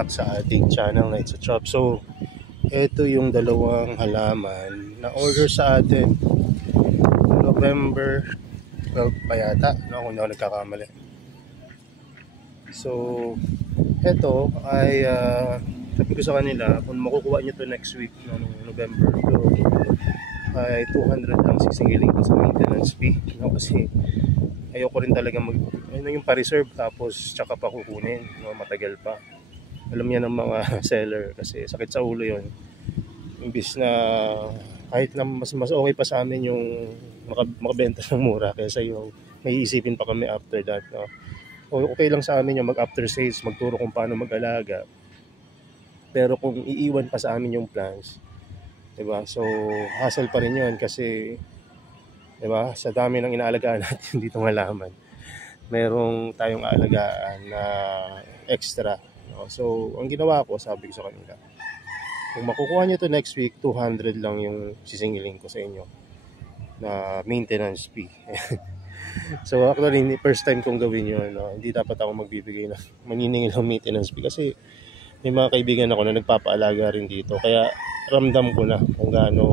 back sa ating channel na It's a Chop. So, ito yung dalawang halaman na order sa atin November 12 pa yata, no? Kung hindi ako nagkakamali. So, ito ay sabi ko sa kanila, kung makukuha nyo to next week, no, November 12, ay 200 lang sisingilin ko sa maintenance fee, no? Kasi ayoko rin talaga yung pa-reserve tapos tsaka pa kukunin, no? Matagal pa. Alam yan ng mga seller kasi sakit sa ulo yon. Imbis na kahit na mas okay pa sa amin yung makabenta ng mura kaysa yung may isipin pa kami after that, no? Okay lang sa amin yung mag after sales, magturo kung paano mag-alaga. Pero kung iiwan pa sa amin yung plants, diba? So hassle pa rin yun kasi, diba, sa dami ng inaalagaan natin dito ng halaman, merong tayong aalagaan na extra, no? So ang ginawa ko, sabi ko sa kanila, kung makukuha nyo to next week, 200 lang yung sisingilin ko sa inyo na maintenance fee. So actually, first time kong gawin yun, no? Hindi dapat ako magbibigay ng maniningil ng maintenance fee kasi may mga kaibigan ako na nagpapaalaga rin dito, kaya ramdam ko na kung gaano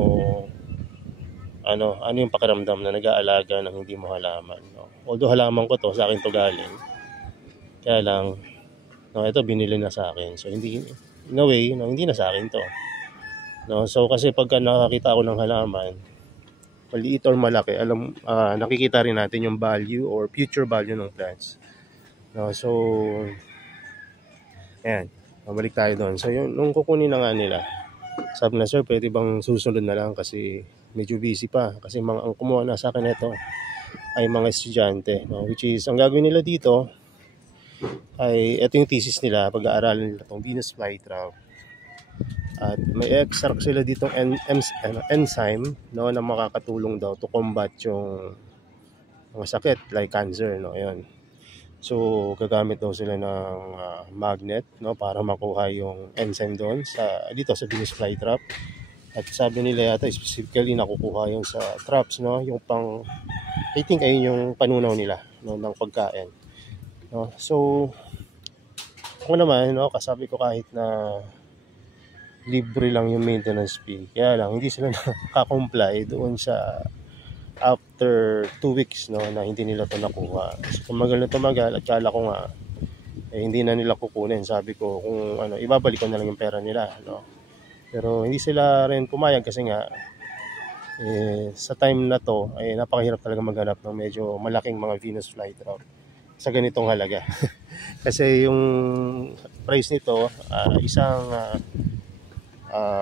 ano yung pakiramdam na nag-aalaga ng hindi mo halaman, no? Although halaman ko to, sa akin to galing, kaya lang, no, ito binili na sa akin, so hindi, in a way, no, hindi na sa akin to, no? So kasi pagka nakakita ako ng halaman, maliit or malaki, nakikita rin natin yung value or future value ng plants, no? So ayan, balik tayo doon. So yung nung kukunin na nga nila, sabi na, sir, pwede bang susunod na lang kasi medyo busy pa, kasi ang kumuha na sa akin ito ay mga estudyante, no? Which is, ang gagawin nila dito ay ito yung thesis nila, pag-aaralan nila itong Venus flytrap, at may extract sila ditong enzyme, no, na makakatulong daw to combat yung mga sakit like cancer, no? Ayun. So gagamit daw sila ng magnet, no, para makuha yung enzyme doon dito sa Venus flytrap. At sabi nila yata specifically nakukuha yung sa traps, no, yung pang, I think ayun yung panunaw nila, no, ng pagkain, no. So ako naman, no, kasabi ko kahit na libre lang yung maintenance fee, kaya lang hindi sila nakakomply doon sa after 2 weeks, no, na hindi nila to nakuha. So tumagal na tumagal at kala ko nga hindi na nila kukunin. Sabi ko kung ibabalik ko na lang yung pera nila, no. Pero hindi sila rin pumayag kasi nga sa time na to ay napakahirap talaga maghanap ng medyo malaking mga Venus flytrap sa ganitong halaga. Kasi yung price nito, isang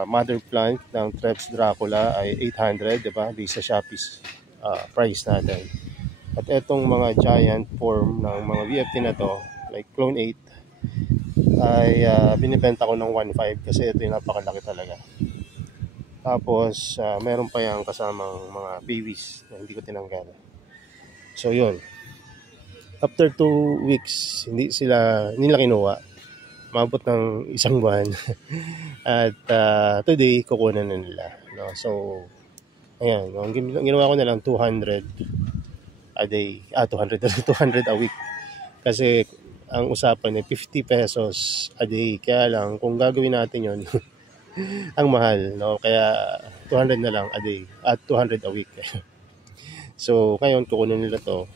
mother plant ng Treps Dracula ay 800, diba? Based sa Shopee's price natin. At etong mga giant form ng mga VFT na to, like Clone 8, ay binibenta ko ng 1.5 kasi ito yung napakalaki talaga. Tapos meron pa yung kasamang mga babies na hindi ko tinanggal. So yun, after 2 weeks hindi nila kinuha, mabot ng isang buwan. At today kukunan na nila, no? So ayan, no? Ang ginawa ko na lang 200 a day, 200 a week, kasi ang usapan ay 50 pesos a day. Kaya lang kung gagawin natin yon ang mahal, no? Kaya 200 na lang a day at 200 a week. So ngayon kukunan nila to.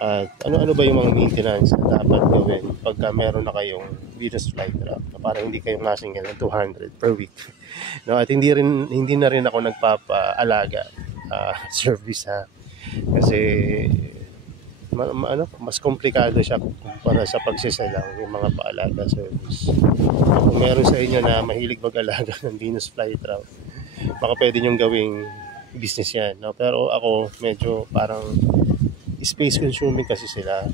At ano ba yung mga maintenance na dapat gawin pagka meron na kayong Venus flytrap na para hindi kayong masingil ng 200 per week, no? At hindi na rin ako nagpapaalaga service, ha, kasi mas komplikado siya para sa pagsiselang yung mga paalaga service. Kung meron sa inyo na mahilig mag-alaga ng Venus flytrap, baka pwede nyong gawing business yan, no? Pero ako medyo parang space consuming kasi sila,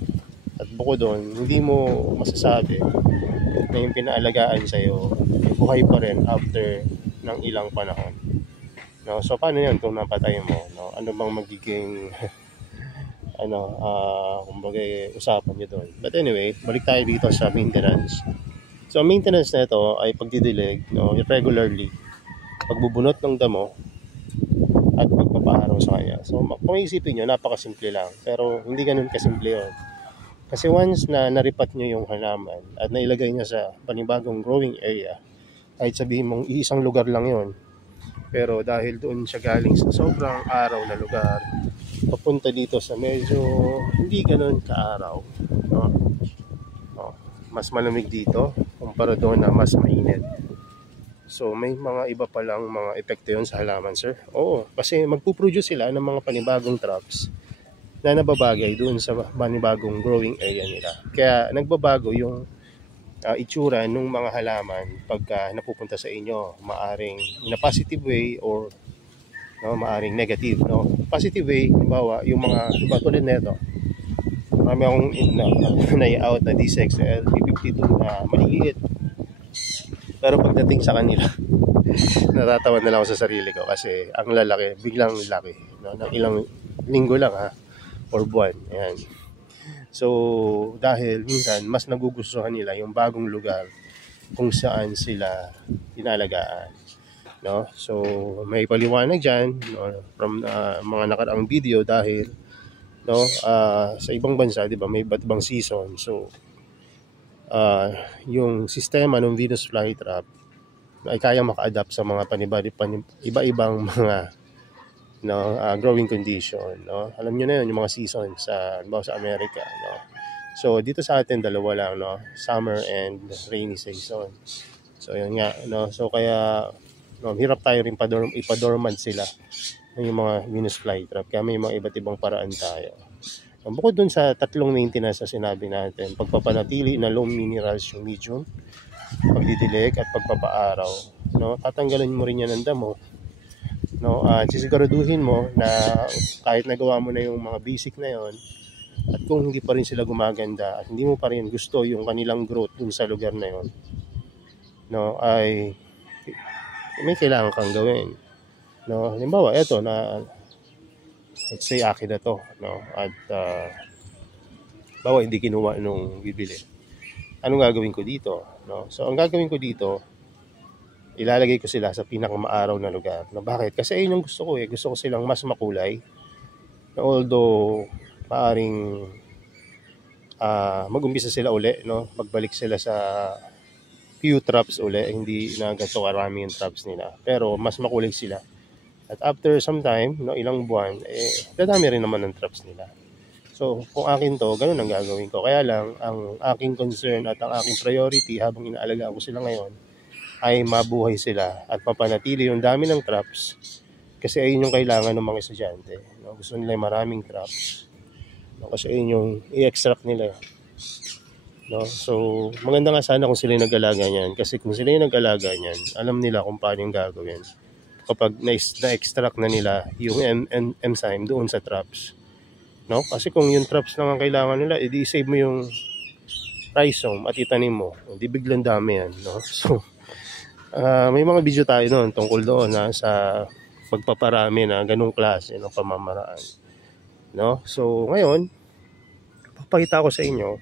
at bukod doon hindi mo masasabi na yung pinaalagaan sa'yo yung buhay pa rin after ng ilang panahon, no? So paano yan kung napatay mo, no? Ano bang magiging kumbaga usapan nyo doon. But anyway, balik tayo dito sa maintenance. So maintenance na ito ay pagdidilig, no, regularly, pagbubunot ng damo at pagpapaaraw sa kanya. So kung isipin nyo, napakasimple lang, pero hindi ganun kasimple yun. Kasi once na naripat nyo yung halaman at nailagay nyo sa panibagong growing area, kahit sabihin mong isang lugar lang yon, pero dahil doon siya galing sa sobrang araw na lugar, papunta dito sa medyo hindi ganun kaaraw, no? No, mas malamig dito kumpara doon na mas mainit. So may mga iba pa lang mga epekto yun sa halaman, sir. Oo, kasi magpuproduce sila ng mga panibagong crops na nababagay doon sa panibagong growing area nila. Kaya nagbabago yung itsura ng mga halaman pagka napupunta sa inyo, maaring in a positive way or no, maaring negative, no. Positive way, halimbawa yung mga iba tulad nito, marami akong na-out na DCXL P52 na maliit, pero pagdating sa kanila natatawa na lang ako sa sarili ko kasi ang lalaki, biglang laki, no, ng ilang linggo lang or buwan. Ayan. So dahil minsan mas nagugustuhan nila yung bagong lugar kung saan sila inalagaan, no? So may paliwanag diyan, no, from mga nakaraang video dahil no, sa ibang bansa, 'di ba, may iba't ibang season. So yung sistema ng Venus flytrap ay kaya maka-adapt sa mga iba-ibang mga no, growing condition, no. Alam niyo na 'yun, yung mga season sa America, no. So dito sa atin dalawa lang, no, summer and rainy season. So yun nga, no. So kaya no, hirap tayo rin ipadormant sila yung mga Venus flytrap, kaya may mga iba't ibang paraan tayo. Bukod dun sa tatlong maintenance na sinabi natin, pagpapanatili na low minerals yung medium, pagdidilig at pagpapaaraw, no, tatanggalin mo rin yan ng damo, no, at sisiguraduhin mo na kahit nagawa mo na yung mga basic na yon, at kung hindi pa rin sila gumaganda at hindi mo pa rin gusto yung kanilang growth dun sa lugar na yon, no, ay may kailangan kang gawin, no. Halimbawa eto na, let's say akin na to, no, at bawa hindi kinuha nung bibili, anong gagawin ko dito, no? So ang gagawin ko dito, ilalagay ko sila sa pinakamaaraw na lugar. Na bakit? Kasi ayun yung gusto ko eh. Gusto ko silang mas makulay. Although maaring mag-umpisa sila uli, no? Magbalik sila sa few traps uli, hindi na ganito karami yung traps nila. Pero mas makulay sila. At after some time, no, ilang buwan, dadami rin naman ng traps nila. So kung akin to, ganun ang gagawin ko. Kaya lang, ang aking concern at ang aking priority habang inaalagaan ko sila ngayon ay mabuhay sila at mapanatili yung dami ng traps, kasi ayun yung kailangan ng mga estudyante, no? Gusto nila yung maraming traps, no? Kasi ayun yung i-extract nila, no? So maganda nga sana kung sila yung nag-alaga niyan, kasi kung sila yung nag-alaga niyan, alam nila kung paano yung gagawin kapag na-extract na nila yung enzyme doon sa traps, no? Kasi kung yung traps lang ang kailangan nila, edi save mo yung rhizome at itanim mo, hindi biglang dami yan, no? So may mga video tayo noon tungkol doon na sa pagpaparami na ganung klase ng pamamaraan, no? So ngayon, papakita ko sa inyo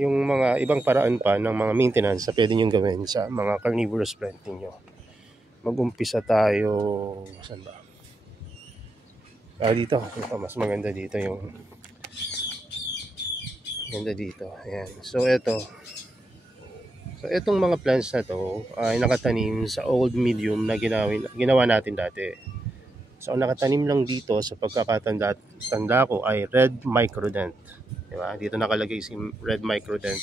yung mga ibang paraan pa ng mga maintenance na pwede nyo gawin sa mga carnivorous plant niyo. Mag-umpisa tayo, saan ba? Dito, mas maganda dito yung maganda dito. Ayan. So etong mga plants na to ay nakatanim sa old medium na ginawa natin dati. So ang nakatanim lang dito sa pagkakatanda ko ay red microdent. Diba? Dito nakalagay si red microdent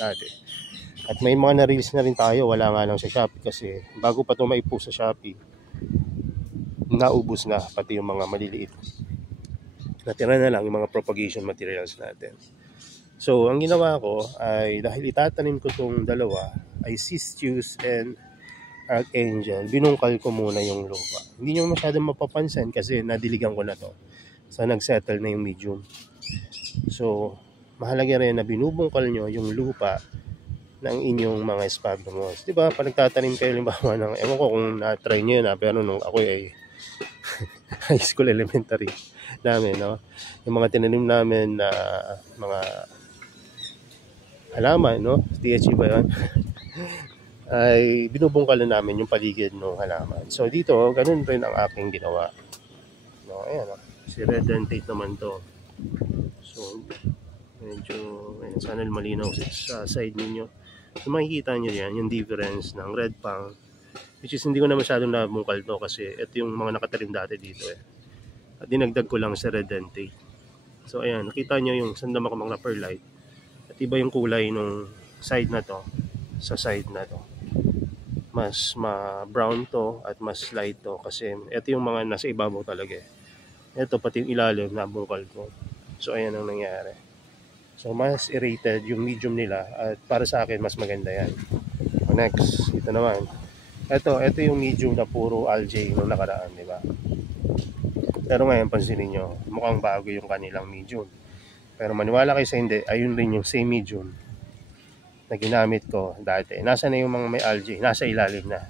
dati. At may mga na-release na rin tayo, wala nga lang sa Shopee kasi bago pa ito maipost sa Shopee, naubos na pati yung mga maliliit. Natira na lang yung mga propagation materials natin. So, ang ginawa ko ay dahil itatanim ko itong dalawa ay Cistus and Archangel, binungkal ko muna yung lupa. Hindi nyo masyadong mapapansin kasi nadiligan ko na to. So, nagsettle na yung medium. So, mahalaga rin na binubungkal nyo yung lupa ng inyong mga sphagnums. Diba? Pag nagtatanim kayo, limbawa ng, ewan ko kung na-try nyo yun, pero nung ako ay high school elementary namin, no? Yung mga tinanim namin na mga halaman, no? THE ba yun? Ay binubungkal na namin yung paligid ng halaman. So dito, ganun rin ang aking ginawa, no? Ayan, no? Si red dentate naman to. So medyo sana malinaw sa side ninyo. So makikita nyo yan, yung difference ng red pang, which is hindi ko na masyadong nabungkal to kasi ito yung mga nakatalim dati dito at dinagdag ko lang sa red dente. So ayan, nakita nyo yung sanda mga perlite at iba yung kulay nung side na to sa side na to. Mas brown to at mas light to kasi ito yung mga nasa ibabaw talaga. Ito pati yung ilalim nabungkal ko. So ayan ang nangyari. So mas aerated yung medium nila at para sa akin mas maganda yan. Next, ito naman. Ito yung medium na puro algae nung nakaraan, di ba? Pero ngayon pansinin nyo, mukhang bago yung kanilang medium. Pero maniwala kayo sa hindi, ayun rin yung same medium na ginamit ko dati. Nasa na yung mga may algae, nasa ilalim na.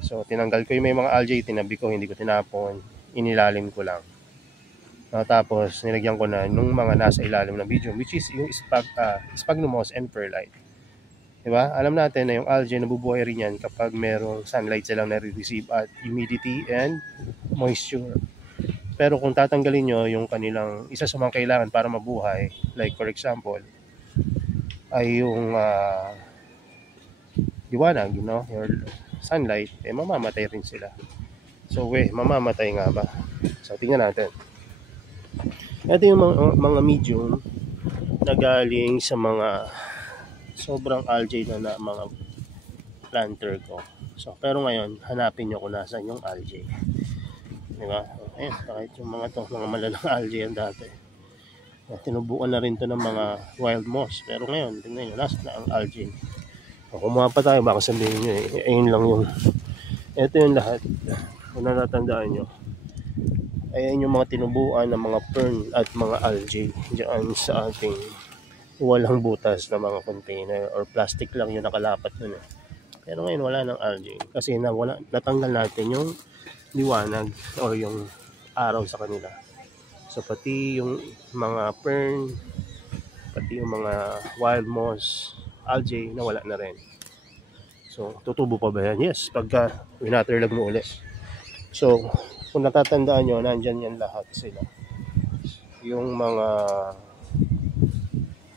So tinanggal ko yung may mga algae, tinabi ko, hindi ko tinapon, inilalim ko lang. Tapos nilagyan ko na nung mga nasa ilalim ng medium, which is yung sphagnumos and perlite. Diba? Alam natin na yung algae nabubuhay rin yan kapag merong sunlight silang nare-receive at humidity and moisture. Pero kung tatanggalin nyo yung kanilang isa sa mga kailangan para mabuhay, like for example, ay yung liwanag, your sunlight, mamamatay rin sila. So mamamatay nga ba? So tingnan natin. Ito yung mga medium na galing sa mga sobrang algae na mga planter ko. So pero ngayon, hanapin nyo kung nasan yung algae. Diba? Ayan, kahit yung mga malalang algae yan dati. Tinubukan na rin to ng mga wild moss. Pero ngayon, tingnan nyo, nasa na ang algae. Kumuha pa tayo, baka sabihin nyo ayun lang yung ito yung lahat. Kung natatandaan nyo, ayan yung mga tinubuan ng mga fern at mga algae dyan sa ating walang butas na mga container or plastic lang yung nakalapat dun Pero ngayon wala ng algae kasi natanggal natin yung liwanag o yung araw sa kanila. So pati yung mga fern, pati yung mga wild moss, algae nawala na rin. So tutubo pa ba yan? Yes, pagka winaterlag mo ulit. So kung natatandaan nyo, nandyan yan lahat sila. Yung mga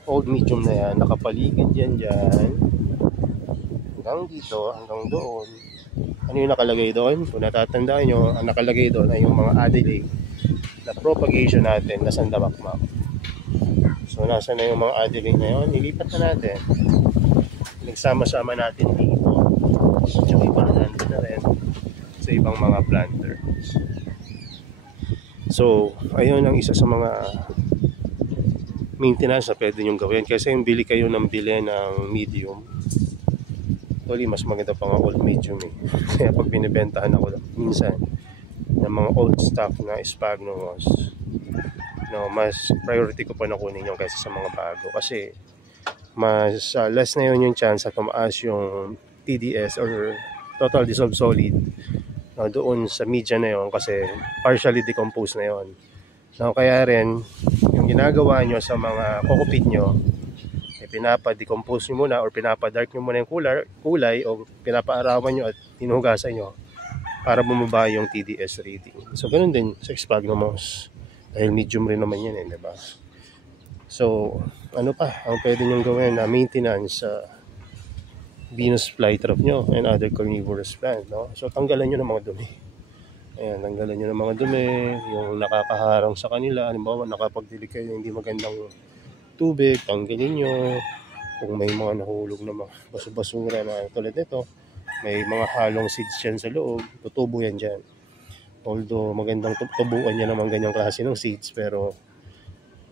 old medium na yan, nakapaligid yan dyan. Hanggang dito, hanggang doon. Ano yung nakalagay doon? Kung natatandaan nyo, ang nakalagay doon ay yung mga adelay na propagation natin na sandabakmak. So nasa na yung mga adelay na yun? Nilipat na natin. Nagsama-sama natin dito. Yung iba nandun na rin sa ibang mga planter. So, ayun ang isa sa mga maintenance na pwede nyo gawin. Kasi yung bili kayo ng medium, actually mas maganda pa nga old medium Kaya pag binibentahan ako minsan ng mga old stock na sphagnumos, mas priority ko pa na kunin yung kaysa sa mga bago. Kasi mas less na yun yung chance at tumaas yung TDS or total dissolved solid doon sa media na yon kasi partially decomposed na yon. Kaya rin yung ginagawa nyo sa mga kokopit nyo, pinapa-decompose nyo muna or pinapa-dark nyo muna yung kulay o pinapa-arawan nyo at hinugasan nyo para bumaba yung TDS rating. So ganun din sa sphagnumos dahil medium rin naman yan diba? So ano pa ang pwede nyo gawin na maintenance sa Venus flytrap nyo and other carnivorous plant, So tanggalan nyo ng mga dumi. Ayan, tanggalan nyo ng mga dumi, yung nakakaharang sa kanila. Halimbawa, nakapagdilig kayo hindi magandang tubig, tanggalin nyo. Kung may mga nahulog na mga basura na tulad nito, may mga halong seeds yan sa loob, tutubo yan dyan. Although magandang tubuan niya naman ganyang klase ng seeds, pero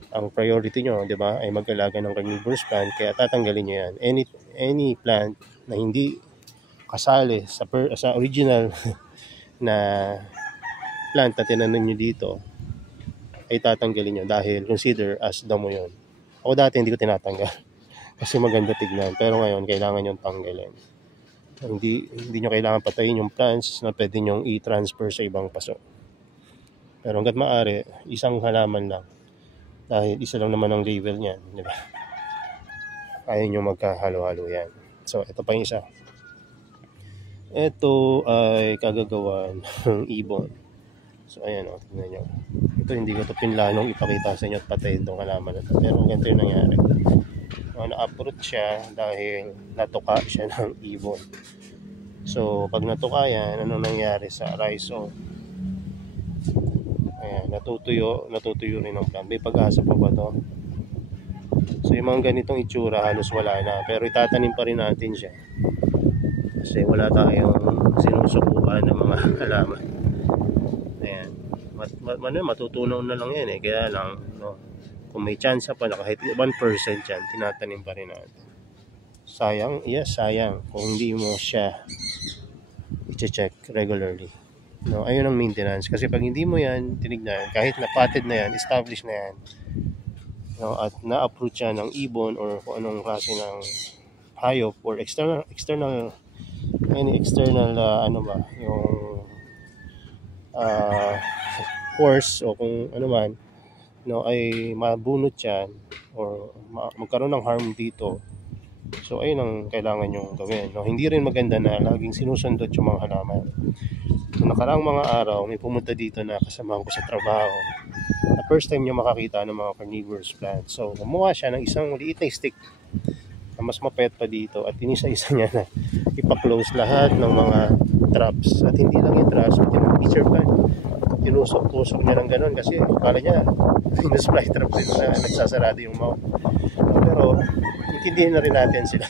ang priority nyo, di ba, ay mag-alaga ng carnivorous plant, kaya tatanggalin nyo yan. Any plant na hindi kasali sa original na plant na tinanim nyo dito, ay tatanggalin nyo dahil consider as damo yun. Ako dati hindi ko tinatanggal kasi maganda tignan, pero ngayon kailangan nyo tanggalin. Hindi nyo kailangan patayin yung plants na pwede nyo i-transfer sa ibang paso. Pero hanggat maaari, isang halaman lang. Dahil isa lang naman ang level niyan, di ba? Kaya nyo magkahalo-halo yan. So, ito pa yung isa. Ito ay kagagawan ng ibon. So ayan o, tingnan nyo. Ito hindi ko ito pinlanong ipakita sa inyo at patayin itong halaman na ito. Pero ganito yung nangyari. Na-uproot siya dahil natuka siya ng ibon. So pag natuka yan, ano nangyari sa rhizome? Ayan, natutuyo rin ang plant. May pag-asa pa ba ito? So yung mga ganitong itsura halos wala na. Pero itatanim pa rin natin siya. Kasi wala tayong sinusubukan ng mga halaman. Ayan. Matutunaw na lang yan eh. Kaya lang, no, kung may chance pa na kahit 1% yan, tinatanim pa rin natin. Sayang? Yes, sayang. Kung hindi mo siya i-check regularly. No, ayun ang maintenance. Kasi pag hindi mo yan tinignan, kahit napatid na yan, established na yan, no, at na-uproot siya ng ibon or kung anong klase ng hayop or external any external ano ba yung force o kung ano man, no, ay mabunot yan or magkaroon ng harm dito. So ayun ang kailangan yung gawin, no? Hindi rin maganda na laging sinusundot yung mga halaman. So nakaraang mga araw may pumunta dito na kasamahan ko sa trabaho. The first time niya makakita ng mga carnivorous plants. So gumawa siya ng isang liit na stick na mas mapayat pa dito at inisa-isa niya na ipa-close lahat ng mga traps. At hindi lang yung traps, pati ng pitcher pan. Tinusok-tusok niya ng ganun kasi akala niya minus-fly traps din na nagsasarado yung mouth. Pero intindihin na rin natin sila.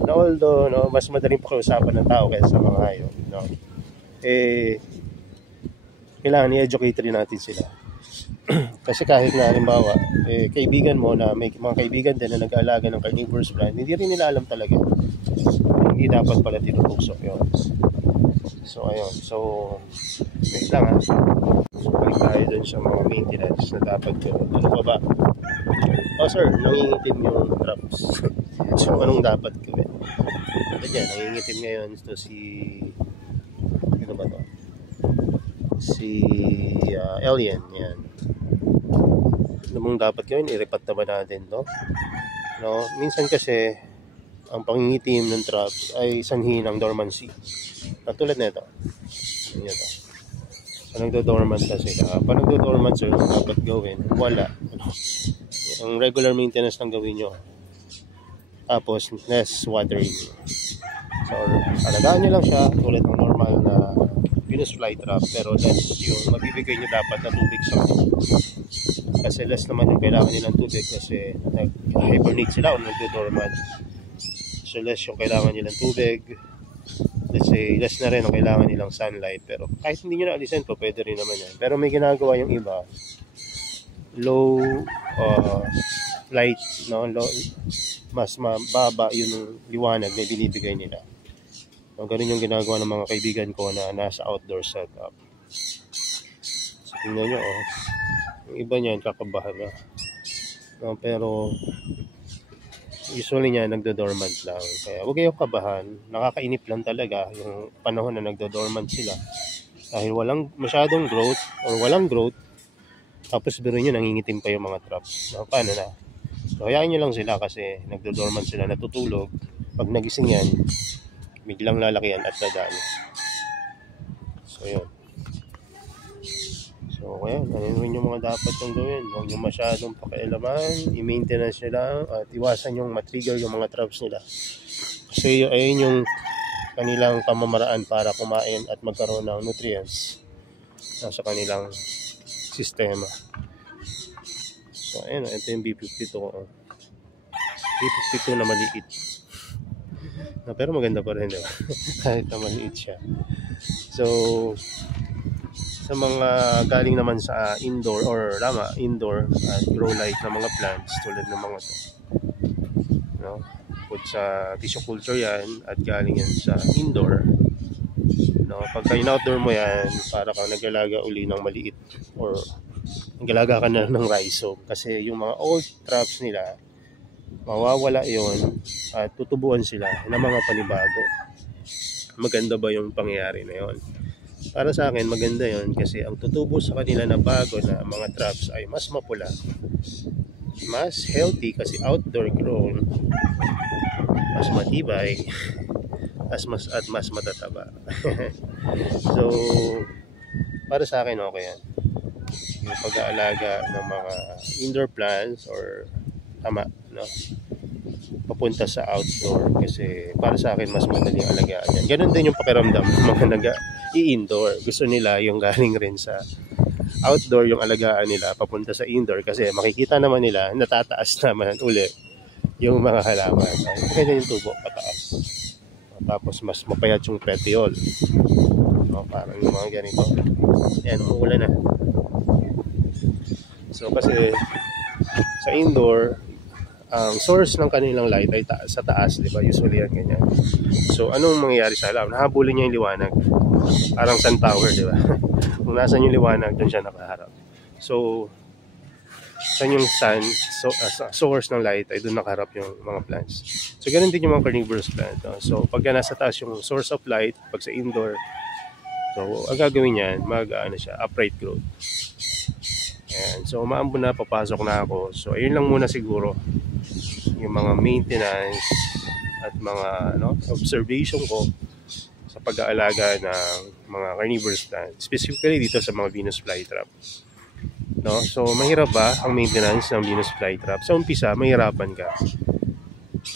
Na although no, mas madaling pakiusapan ng tao kaysa sa mga hayop, no, kailangan i-educate rin natin sila. Kasi kahit na halimbawa kaibigan mo na may mga kaibigan din na nag-aalaga ng carnivorous plant, hindi rin nila alam talaga, hindi dapat pala tinutusok yun. So ayun, so wait lang ha, balik tayo dun sa mga maintenance na dapat yun. Ano pa ba? Oh sir, nangingitim yung traps. So anong dapat gawin? Ganyan, nangingitim ngayon ito si ano ba to? Si alien, yan. Ano mong dapat gawin? I-repat na ba natin to? No? Minsan kasi ang pangingitim ng traps ay sanhi ng dormancy. Katulad na ito. Yan ito. So nagdo-dormant na sila. Pag nagdo-dormant sila, ano dapat gawin? Wala. Ang regular maintenance lang gawin nyo. Tapos less watering. So alagaan nyo lang siya tulad ng normal na Venus flytrap, pero less yung mabibigay nyo dapat na tubig sa kanila. Kasi less naman yung kailangan nilang tubig kasi nag-hibernate sila o nagdo-dormant. So less yung kailangan nilang tubig. Let's say less na rin ang kailangan nilang sunlight. Pero kahit hindi nyo naalisin po, pwede rin naman yan. Pero may ginagawa yung iba. Low light, no? Low, mas mababa yung liwanag na binibigay nila. So, ganun yung ginagawa ng mga kaibigan ko na nasa outdoor setup. So, tingnan nyo, oh. Yung iba niyan, kakabahan na. No, pero, usually niya, nagdo-dormant lang. Kaya, huwag kayong kabahan. Nakakainip lang talaga yung panahon na nagdo-dormant sila. Dahil walang masyadong growth, or walang growth, tapos biro nyo, nangingitim pa yung mga traps. No, paano na? So, hayaan nyo lang sila kasi nagdo-dormant sila, natutulog. Pag nagising yan, biglang lalaki yan at dadaan. So yun. So kaya ano rin yung mga dapat yung gawin. Huwag yung masyadong pakialaman, i-maintenance nyo lang at iwasan yung matrigger yung mga traps nila. Kasi ayun yung kanilang pamamaraan para kumain at magkaroon ng nutrients sa kanilang sistema. So ayun, ito yung B52 ko. B52 na maliit. No, pero maganda pa rin, diba? Kahit na maliit siya. So, sa mga galing naman sa indoor or indoor grow light na mga plants tulad ng mga to, no? Put sa tissue culture yan at galing yan sa indoor. No, pagka in-outdoor mo yan, para kang nag-alaga uli ng maliit or nag-alaga ka na ng rhizome kasi yung mga old traps nila mawawala yon at tutubuan sila ng mga panibago. Maganda ba yung pangyayari na yon? Para sa akin maganda yon kasi ang tutubo sa kanila na bago na mga traps ay mas mapula, mas healthy kasi outdoor grown, mas matibay, mas matataba. So para sa akin okay yan. Yung pag-aalaga ng mga indoor plants or tama, no? Papunta sa outdoor kasi para sa akin mas madaling alagaan yan. Ganun din yung pakiramdam ng mga nag-i-indoor. Gusto nila yung galing rin sa outdoor yung alagaan nila papunta sa indoor kasi makikita naman nila natataas naman uli yung mga halaman. Ganyan yung tubo pataas. Tapos mas mapayat yung petiole. No, parang yung mga ganito. Yan, umuulan na. So kasi sa indoor, ang source ng kanilang light ay sa taas, di ba? Usually yan ganyan. So anong mangyayari sa halaman? Nahabulin niya yung liwanag. Parang sun power, di ba? Kung nasan yung liwanag, doon siya nakaharap. So saan yung sun, source ng light ay doon nakaharap yung mga plants. So ganun din yung mga carnivorous plant. No? So pagka nasa taas yung source of light, pag sa indoor, so ang gagawin niyan, upright growth. Ayan. So umaambon na, papasok na ako. So ayun lang muna siguro yung mga maintenance at mga observation ko sa pag-aalaga ng mga carnivorous plant, specifically dito sa mga Venus flytrap. No? So mahirap ba ang maintenance ng Venus flytrap? Sa umpisa, mahirapan ka.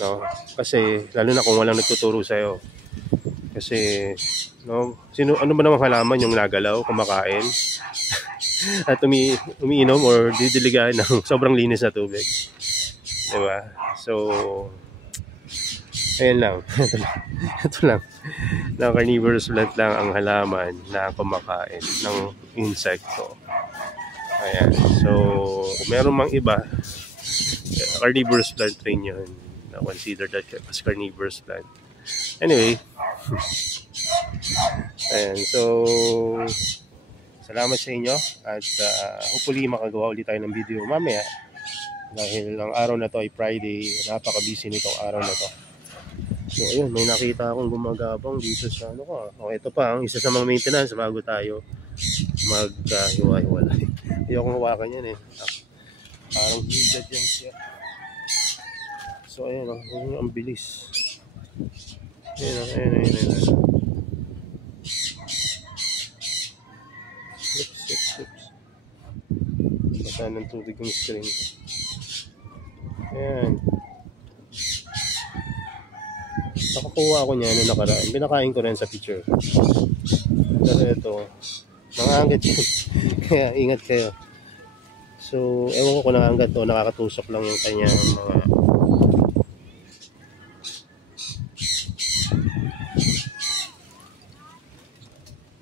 No? Kasi lalo na kung walang nagtuturo sa'yo. Kasi ano ba namang halaman yung nagalaw, kumakain at umiinom or didiligan ng sobrang linis na tubig. Diba? So ayun lang. Ito lang. Na carnivorous plant lang ang halaman na kumakain ng insekto. Ayan. So kung meron mang iba, carnivorous plant rin yun. Na-consider that as carnivorous plant. Anyway. Ayan. So salamat sa inyo at hopefully makagawa ulit tayo ng video mamaya. Dahil ang araw na to ay Friday, napaka-busy nitong araw na to. So ayun, may nakita akong gumagabang dito sa ito pa ang isa sa mga maintenance bago tayo maghiwa-hiwalay. Ayokong hawakan yan eh. Parang higad yan siya. So ayun, ang bilis. Ayun. Oops. Basa ng tubig yung screen. Ayan. Nakakuha ako niya noong nakaraan. Binakain ko rin sa picture. Pero ito, nangangat yun. Kaya ingat kayo. So, ewan ko kung nangangat o nakakatusok lang yung kanyang mga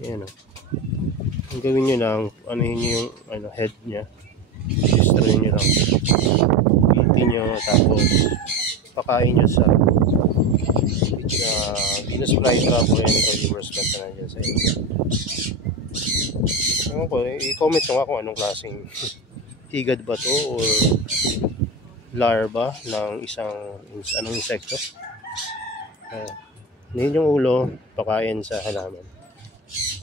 ayan o. Ang gawin nyo lang, yung head niya. Registerin nyo lang. Itin nyo, tapos pakain nyo sa Venus flytrap o any carnivorous plant na nandiyan sa inyo. Ewan ko, i-comment nyo nga kung anong klaseng higad ba to or larva ng isang insekto. Ngayon yung ulo, pakain sa halaman.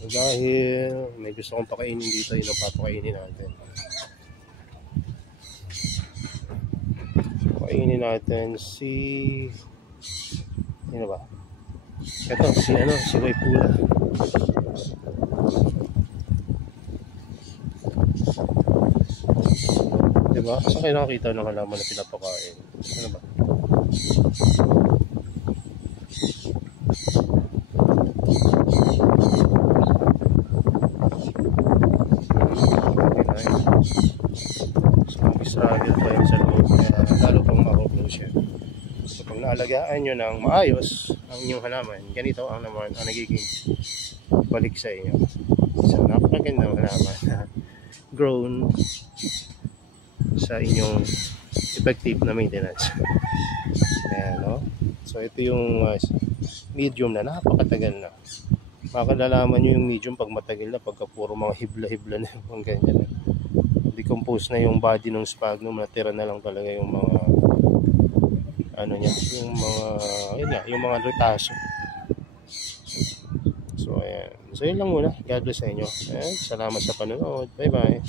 Dahil may gusto kong pakainin dito, yun ang papakainin natin. Pakainin natin ano ba? Ito, si Waipula. Diba? Saan kayo nakakita ng halaman na pinapakain? Ano ba? So, mag-struggle pa yun sa loob. Lalo pang ma-close yan. So, pag naalagaan nyo ng maayos ang inyong halaman, ganito ang nagiging balik sa inyo. So, napakagandang halaman na grown sa inyong effective na maintenance. Ayan, no? So, ito yung medium na napakatagal na. Makakalaman nyo yung medium pag matagal na, pagka puro mga hibla-hibla na yung ganyan. Decompose na yung body ng sphagnum, natira na lang talaga yung mga yung mga retaso. So ayan. So yun lang muna. God bless sa inyo. Ayan. Salamat sa panonood. Bye bye.